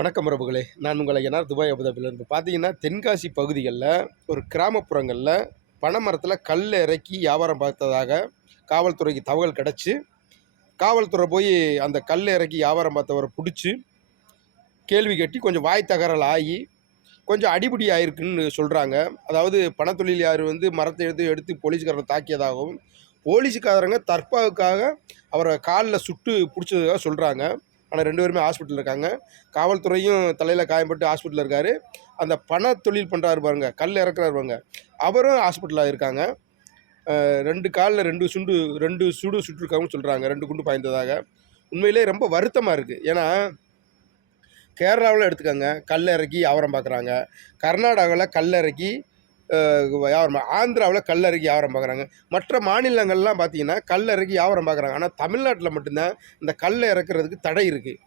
வணக்கம் உறவுகளே, நான் உங்களை என்ஆர் துபாய் அபுதாபிலிருந்து. பார்த்தீங்கன்னா, தென்காசி பகுதிகளில் ஒரு கிராமப்புறங்களில் பனைமரத்தில் கல் இறக்கி வியாபாரம் பார்த்ததாக காவல்துறைக்கு தகவல் கிடச்சி, காவல்துறை போய் அந்த கல் இறக்கி வியாபாரம் பார்த்தவரை பிடிச்சி கேள்வி கேட்டி கொஞ்சம் வாய் தகராறு ஆகி கொஞ்சம் அடிபடி ஆயிருக்குன்னு சொல்கிறாங்க. அதாவது பணத்தொழிலாளர் மரத்தை எடுத்து போலீஸ்காரரை தாக்கியதாகவும், போலீஸுக்காரங்க தற்காப்புக்காக அவரை காலில் சுட்டு பிடிச்சதாக சொல்கிறாங்க. ஆனால் 2 பேருமே ஹாஸ்பிட்டலில் இருக்காங்க. காவல்துறையும் தலையில் காயம்பட்டு ஹாஸ்பிட்டலில் இருக்கார். அந்த பணத்தொழில் பண்ணுறாரு பாருங்க, கல் இறக்குறாரு பாருங்க, அவரும் ஹாஸ்பிட்டலில் இருக்காங்க. 2 காலில் 2 சுடு சுட்டிருக்காங்கன்னு சொல்கிறாங்க. 2 குண்டு பாய்ந்ததாக. உண்மையிலே ரொம்ப வருத்தமாக இருக்குது. ஏன்னா கேரளாவில் எடுத்துக்கோங்க, கல் இறக்கி வியாபாரம் பார்க்குறாங்க. கர்நாடகாவில் கல் இறக்கி வியாபாரம், ஆந்திராவில் கல் இறக்கி வியாபாரம் பார்க்குறாங்க. மற்ற மாநிலங்கள்லாம் பார்த்தீங்கன்னா கல் இறக்கி வியாபாரம் பார்க்குறாங்க. ஆனால் தமிழ்நாட்டில் மட்டும்தான் இந்த கல்லை இறக்குறதுக்கு தடை இருக்குது.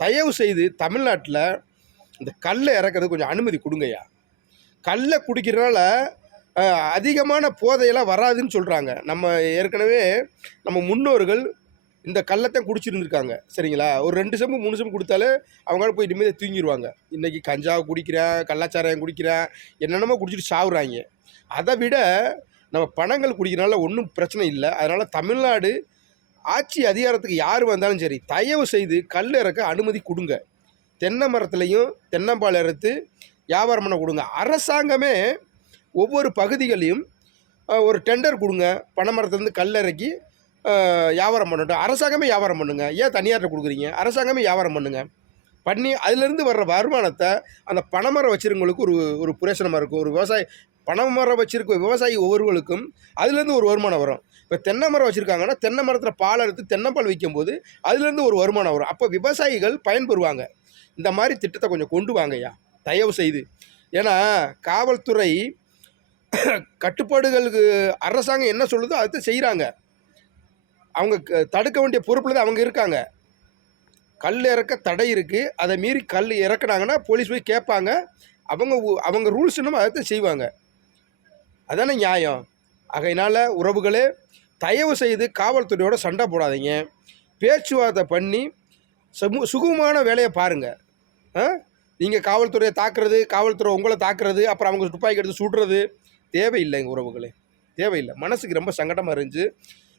தயவு செய்து தமிழ்நாட்டில் இந்த கல்லை இறக்குறதுக்கு கொஞ்சம் அனுமதி கொடுங்கய்யா. கல்லை குடிக்கிறனால அதிகமான போதையெல்லாம் வராதுன்னு சொல்கிறாங்க. நம்ம ஏற்கனவே நம்ம முன்னோர்கள் இந்த கள்ளத்தை குடிச்சிருந்துருக்காங்க, சரிங்களா? ஒரு 2 செம்பு 3 செம்பு கொடுத்தாலே அவங்களால போய் நிம்மதியாக தூங்கிடுவாங்க. இன்றைக்கி கஞ்சாவை குடிக்கிறேன், கள்ளச்சாராயம் குடிக்கிறேன், என்னென்னமோ குடிச்சிட்டு சாவுறாங்க. அதை விட நம்ம பணங்கள் குடிக்கிறனால ஒன்றும் பிரச்சனை இல்லை. அதனால் தமிழ்நாடு ஆட்சி அதிகாரத்துக்கு யார் வந்தாலும் சரி, தயவு செய்து கல் இறக்க அனுமதி கொடுங்க. தென்னை மரத்துலேயும் தென்னம்பால் இறத்து வியாபாரம் பண்ண கொடுங்க. அரசாங்கமே ஒவ்வொரு பகுதிகளையும் ஒரு டெண்டர் கொடுங்க. பனை மரத்துலேருந்து கல் இறக்கி வியாபாரம் பண்ணட்டும். அரசாங்கமே வியாபாரம் பண்ணுங்க. ஏன் தனியார்கிட்ட கொடுக்குறீங்க? அரசாங்கமே வியாபாரம் பண்ணி அதிலேருந்து வர்ற வருமானத்தை அந்த பனைமரம் வச்சுருக்கவங்களுக்கு ஒரு பிரயோசனமாக இருக்கும். ஒரு பனைமரம் வச்சுருக்க விவசாயி ஒவ்வொருவர்களுக்கும் அதுலேருந்து ஒரு வருமானம் வரும். இப்போ தென்னை மரம் வச்சுருக்காங்கன்னா தென்னை மரத்தில் பால் எடுத்து தென்னைப்பால் விற்கும்போது அதுலேருந்து ஒரு வருமானம் வரும். அப்போ விவசாயிகள் பயன்பெறுவாங்க. இந்த மாதிரி திட்டத்தை கொஞ்சம் கொண்டு வாங்கய்யா, தயவு செய்து. ஏன்னா காவல்துறை கட்டுப்பாடுகளுக்கு அரசாங்கம் என்ன சொல்லுதோ அதை செய்கிறாங்க. அவங்க தடுக்க வேண்டிய பொறுப்பில் தான் அவங்க இருக்காங்க. கல் இறக்க தடை இருக்குது. அதை மீறி கல் இறக்குனாங்கன்னா போலீஸ் போய் கேட்பாங்க. அவங்க ரூல்ஸ் என்னமோ அதை செய்வாங்க. அதானே நியாயம். ஆகையினால் உறவுகளே, தயவு செய்து காவல்துறையோட சண்டை போடாதீங்க. பேச்சுவார்த்தை பண்ணி சுகமான வேலையை பாருங்கள். நீங்கள் காவல்துறையை தாக்குறது, காவல்துறை உங்களை தாக்குறது, அப்புறம் அவங்க துப்பாக்கி எடுத்து சுடுறது தேவையில்லைங்க உறவுகளே, தேவையில்லை. மனசுக்கு ரொம்ப சங்கடமாக இருந்துச்சு.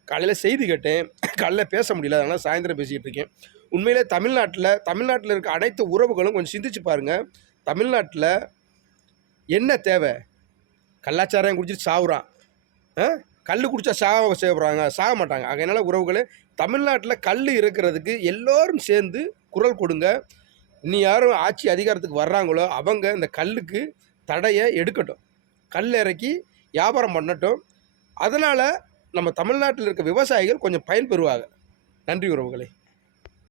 காலையில் செய்தி கேட்டேன், காலையில் பேச முடியல, அதனால் சாயந்தரம் பேசிக்கிட்டு இருக்கேன். உண்மையிலே தமிழ்நாட்டில் இருக்க அனைத்து உறவுகளும் கொஞ்சம் சிந்திச்சு பாருங்கள். தமிழ்நாட்டில் என்ன தேவை? கள்ளச்சாராயம் குடிச்சிட்டு சாவுறான். கல் குடித்தா சாக மாட்டாங்க. அதனால் உறவுகளே, தமிழ்நாட்டில் கல் இருக்கிறதுக்கு எல்லோரும் சேர்ந்து குரல் கொடுங்க. இனி யாரும் ஆட்சி அதிகாரத்துக்கு வர்றாங்களோ அவங்க இந்த கல்லுக்கு தடையை எடுக்கட்டும். கல் இறக்கி வியாபாரம் பண்ணட்டும். அதனால் நம்ம தமிழ்நாட்டில் இருக்க விவசாயிகள் கொஞ்சம் பயன்பெறுவாங்க. நன்றி உறவுகளே.